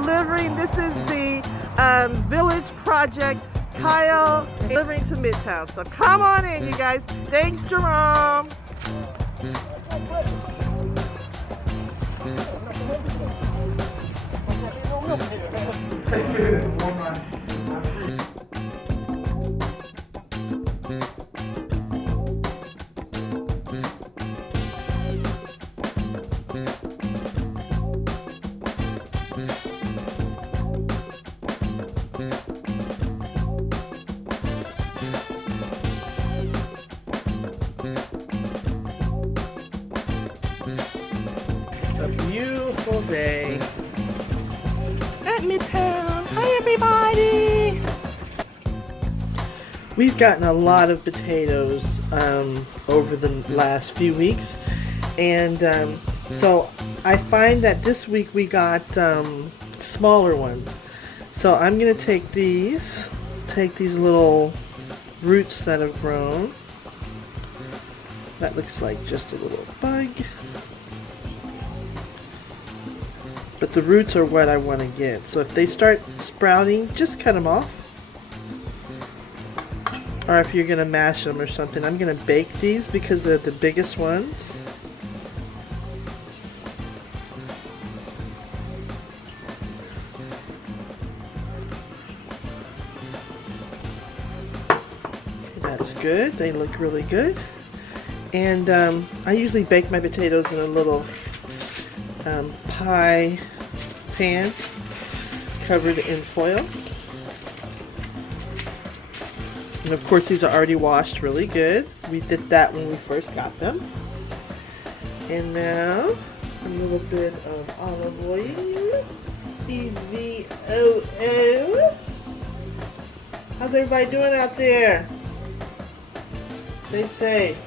delivering. This is the Village Project tile delivering to Midtown. So come on in, you guys. Thanks, Jerome. A beautiful day at Midtown. Hi everybody! We've gotten a lot of potatoes over the last few weeks, and so I find that this week we got smaller ones. So I'm gonna take these little roots that have grown. That looks like just a little bug. But the roots are what I want to get. So if they start sprouting, just cut them off. Or if you're going to mash them or something. I'm going to bake these because they're the biggest ones. That's good. They look really good. And I usually bake my potatoes in a little pie pan covered in foil. And of course these are already washed really good. We did that when we first got them. And now a little bit of olive oil. EVOO. How's everybody doing out there? Stay safe.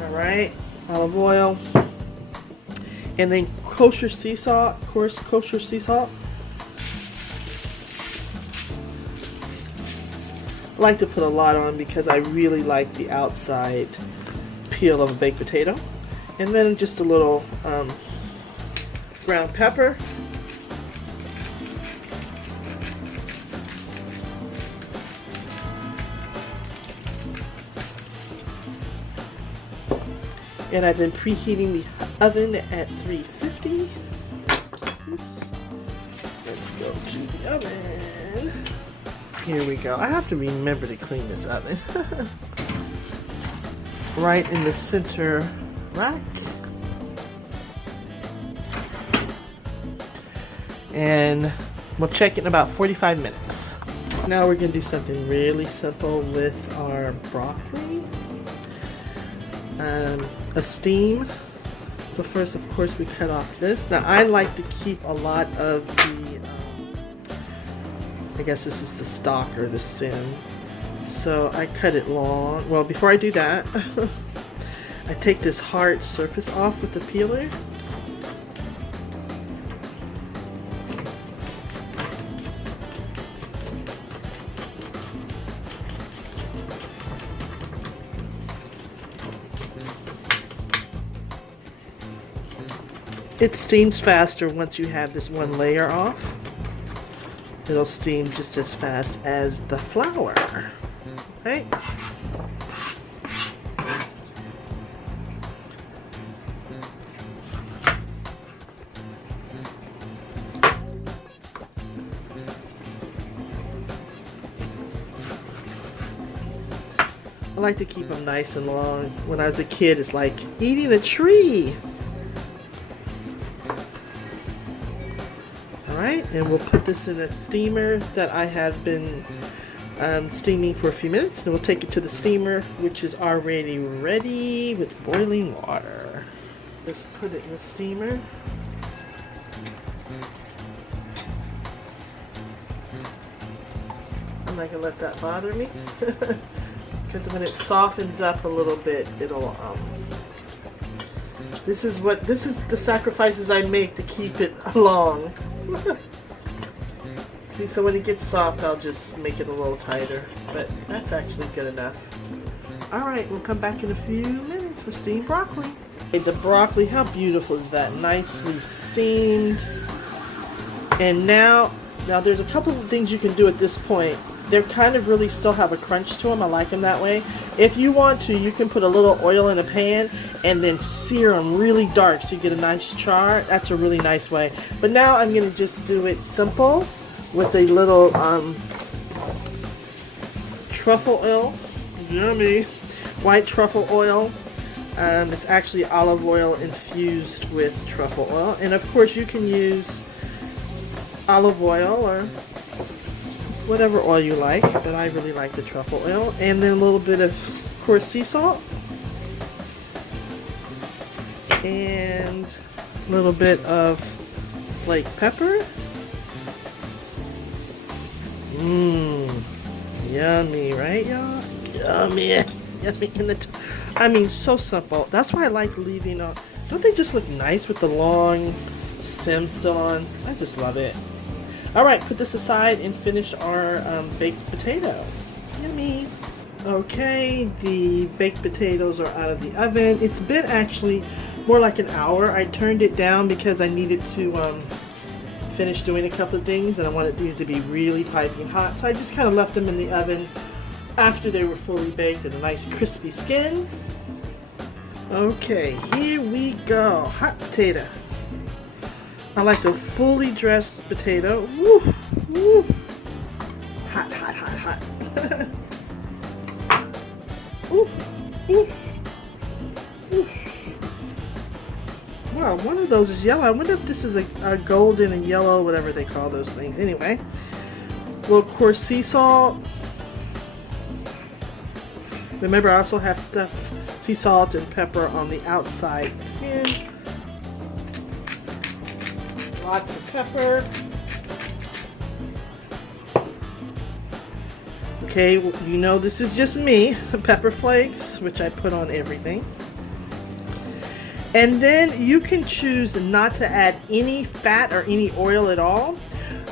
Alright, olive oil. And then kosher sea salt, of course, kosher sea salt. I like to put a lot on because I really like the outside peel of a baked potato. And then just a little ground pepper. And I've been preheating the oven at 350. Oops. Let's go to the oven. Here we go. I have to remember to clean this oven. Right in the center rack. And we'll check it in about 45 minutes. Now we're going to do something really simple with our broccoli. A steam. So first, of course, we cut off this. Now I like to keep a lot of the I guess this is the stalk or the stem. So I cut it long. Well, before I do that, I take this hard surface off with the peeler. It steams faster once you have this one layer off. It'll steam just as fast as the flour. Okay. I like to keep them nice and long. When I was a kid, it's like eating a tree. Alright, and we'll put this in a steamer that I have been steaming for a few minutes. And we'll take it to the steamer, which is already ready with boiling water. Let's put it in the steamer. I'm not going to let that bother me. Because when it softens up a little bit, it'll this is the sacrifices I make to keep it long. See, so when it gets soft, I'll just make it a little tighter, but that's actually good enough. Alright, we'll come back in a few minutes for steamed broccoli. The broccoli, how beautiful is that? Nicely steamed. And now there's a couple of things you can do at this point. They're kind of really still have a crunch to them. I like them that way. If you want to, you can put a little oil in a pan and then sear them really dark so you get a nice char. That's a really nice way. But now I'm going to just do it simple with a little truffle oil. Yummy. White truffle oil. It's actually olive oil infused with truffle oil. And of course you can use olive oil or whatever oil you like, but I really like the truffle oil. And then a little bit of course sea salt. And a little bit of flake pepper. Yummy, right y'all? Yummy. Yummy. I mean, so simple. That's why I like leaving on. Don't they just look nice with the long stem still on? I just love it. Alright, put this aside and finish our baked potato. Yummy. Okay, the baked potatoes are out of the oven. It's been actually more like an hour. I turned it down because I needed to finish doing a couple of things and I wanted these to be really piping hot. So I just kind of left them in the oven after they were fully baked and a nice crispy skin. Okay, here we go. Hot potato. I like the fully dressed potato. Woo, woo. Hot, hot, hot, hot. Ooh, ooh, ooh. Wow, one of those is yellow. I wonder if this is a golden and yellow, whatever they call those things. Anyway, a little coarse sea salt. Remember, I also have sea salt and pepper on the outside skin. Lots of pepper. Okay, you know this is just me. Pepper flakes, which I put on everything. And then you can choose not to add any fat or any oil at all.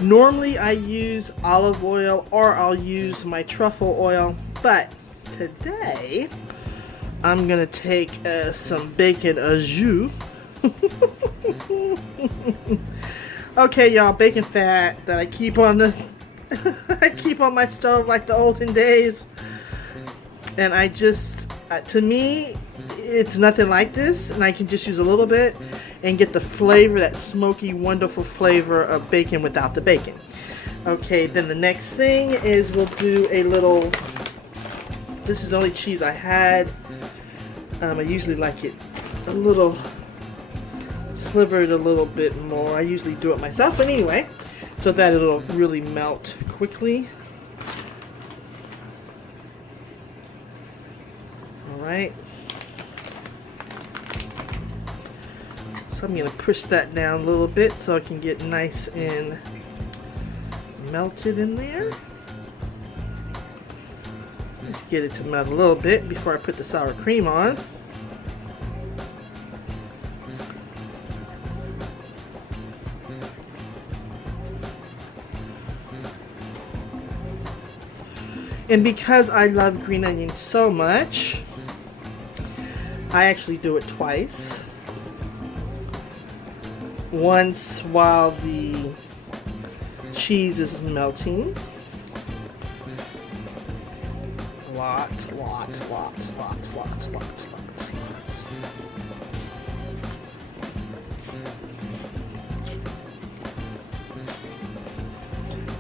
Normally I use olive oil or I'll use my truffle oil, but today I'm gonna take some bacon au jus. Okay, y'all, bacon fat that I keep on the I keep on my stove like the olden days, and I just to me it's nothing like this, and I can just use a little bit and get the flavor, that smoky, wonderful flavor of bacon without the bacon. Okay, then the next thing is we'll do a little, this is the only cheese I had. I usually like it a little slivered a little bit more. I usually do it myself, but anyway, so that it'll really melt quickly. Alright. So I'm going to push that down a little bit so it can get nice and melted in there. Let's get it to melt a little bit before I put the sour cream on. And because I love green onions so much, I actually do it twice. Once while the cheese is melting. Lots.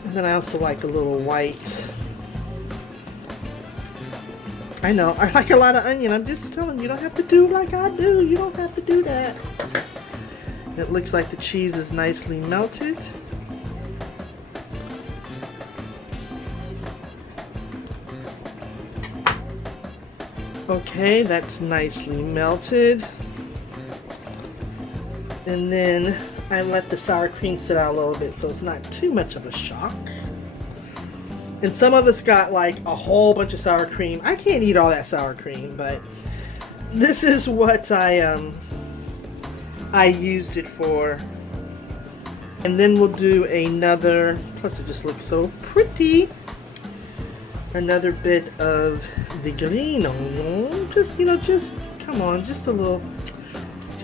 And then I also like a little white. I know, I like a lot of onion. I'm just telling you, you don't have to do like I do. You don't have to do that. It looks like the cheese is nicely melted. Okay, that's nicely melted. And then I let the sour cream sit out a little bit so it's not too much of a shock. And some of us got like a whole bunch of sour cream. I can't eat all that sour cream, but this is what I used it for. And then we'll do another, plus it just looks so pretty, another bit of the green onion. Just, you know, just, come on, just a little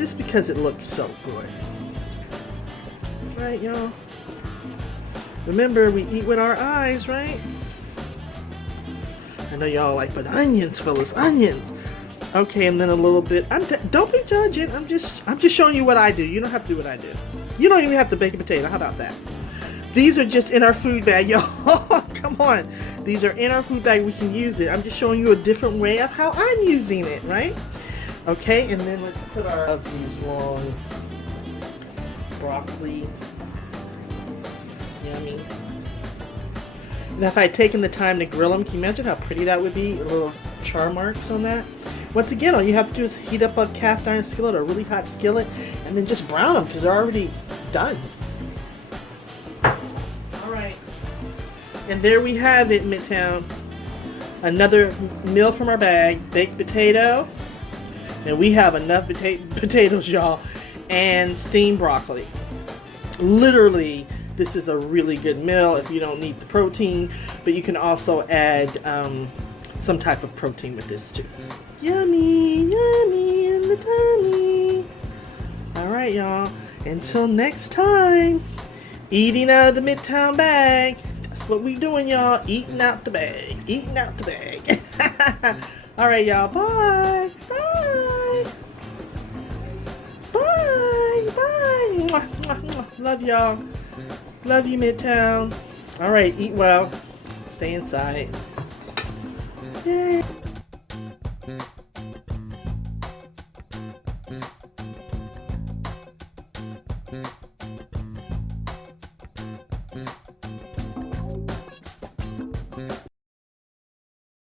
just because it looks so good. Right, y'all? Remember, we eat with our eyes, right? I know y'all like, but onions, Phyllis, onions. Okay, and then a little bit. Don't be judging. I'm just showing you what I do. You don't have to do what I do. You don't even have to bake a potato. How about that? These are just in our food bag, y'all. Come on. These are in our food bag. We can use it. I'm just showing you a different way of how I'm using it, right? Okay, and then let's put these long broccoli. Yummy. And if I had taken the time to grill them, can you imagine how pretty that would be? A little char marks on that. Once again, all you have to do is heat up a cast iron skillet or a really hot skillet and then just brown them because they're already done. Alright. And there we have it, Midtown. Another meal from our bag. Baked potato. And we have enough potatoes, y'all. And steamed broccoli. Literally, this is a really good meal if you don't need the protein. But you can also add some type of protein with this too. Yummy, yummy in the tummy. Alright, y'all. Until next time, eating out of the Midtown bag. That's what we doing, y'all. Eating out the bag. Eating out the bag. Alright, y'all. Bye. Bye. Bye. Bye. Mwah, mwah, mwah. Love y'all. Love you, Midtown. Alright, eat well. Stay inside. Yay.